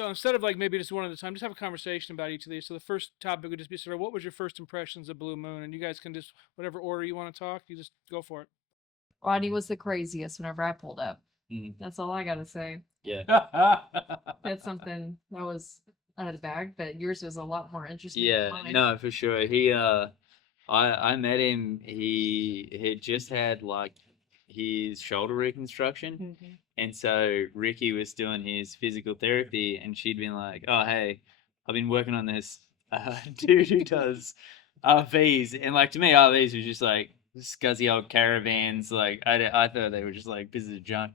So instead of like maybe just one at a time, just have a conversation about each of these. So the first topic would just be sort of what was your first impressions of Blue Moon, and you guys can just whatever order you want to talk, you just go for it. Rodney was the craziest whenever I pulled up. Mm. That's all I gotta say. Yeah. That's something that was out of the bag, but yours was a lot more interesting. Yeah, than mine. no, for sure. I met him. He had just had like his shoulder reconstruction, Mhm. and so Ricky was doing his physical therapy, and she'd been like, "Oh, hey, I've been working on this dude who does RVs," and like to me, RVs was just like scuzzy old caravans. Like I thought they were just like pieces of junk.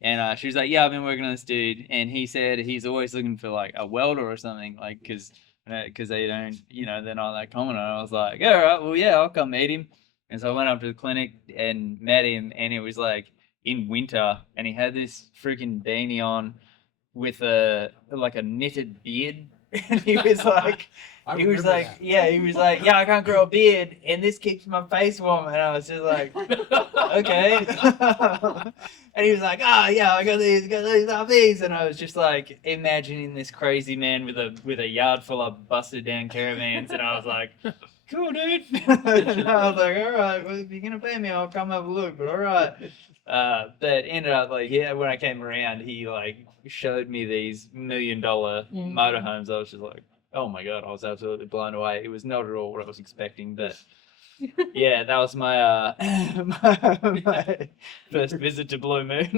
And she was like, "Yeah, I've been working on this dude," and he said he's always looking for like a welder or something, like because they don't, they're not that common. And I was like, "Yeah, all right, well, yeah, I'll come meet him." And so I went up to the clinic and met him, and it was like in winter, and he had this freaking beanie on with a knitted beard, and he was like. He was like, yeah, I can't grow a beard, and this keeps my face warm. And I was just like, okay. And he was like, yeah, I got these RVs. And I was just like imagining this crazy man with a yard full of busted down caravans. And I was like, cool, dude. And I was like, all right, well, if you're going to pay me, I'll come have a look, but all right. But ended up like, yeah, when I came around, he like showed me these $1 million motorhomes. I was just like, oh my God, I was absolutely blown away. It was not at all what I was expecting, but yeah, that was my my first visit to Blue Moon.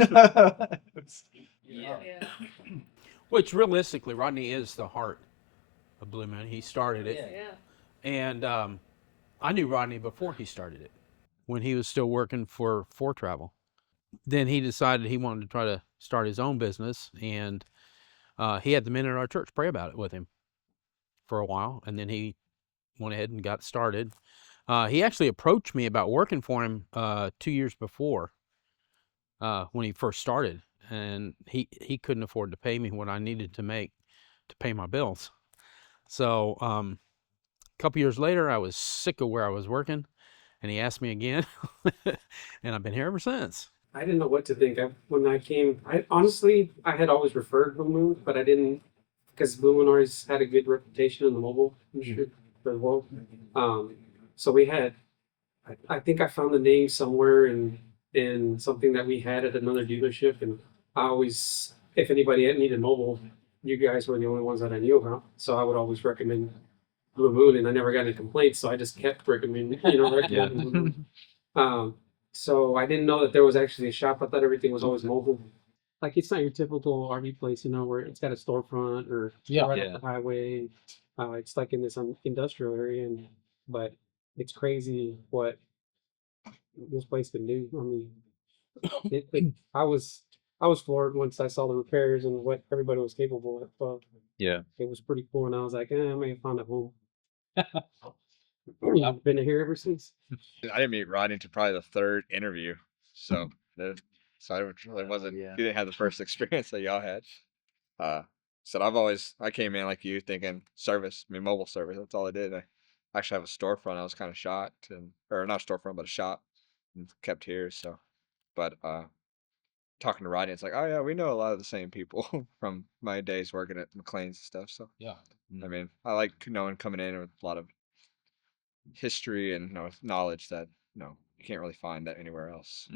Yeah. Which realistically, Rodney is the heart of Blue Moon. He started it. Yeah. And I knew Rodney before he started it, when he was still working for Travel. Then he decided he wanted to try to start his own business, and he had the men at our church pray about it with him for a while, and then he went ahead and got started. He actually approached me about working for him 2 years before when he first started, and he couldn't afford to pay me what I needed to make to pay my bills. So a couple years later, I was sick of where I was working, and he asked me again, and I've been here ever since. I didn't know what to think. When I came, I honestly, I had always referred Blue Moon, but I didn't, because Blue Moon always had a good reputation in the mobile industry for the world. So we had, I think I found the name somewhere in something that we had at another dealership, and I always, if anybody needed mobile, you guys were the only ones that I knew about. So I would always recommend Blue Moon, and I never got any complaints, so I just kept recommending, recommending Blue Moon. So I didn't know that there was actually a shop. I thought everything was always mobile. Like it's not your typical RV place, where it's got a storefront or right off the highway. It's like in this industrial area, but it's crazy what this place can do. I mean, I was floored once I saw the repairs and what everybody was capable of. Yeah. It was pretty cool, and I was like, I may have found a home. I've been here ever since. I didn't meet Rodney until probably the third interview, so so I really wasn't. Yeah. He didn't have the first experience that y'all had. So I came in like you thinking service, I mean mobile service. That's all I did. I actually have a storefront. I was kind of shocked, or not a storefront, but a shop, and kept here. So, but talking to Rodney, it's like, oh yeah, we know a lot of the same people from my days working at McLean's and stuff. So Yeah. I mean, I like knowing coming in with a lot of history and knowledge that you can't really find that anywhere else.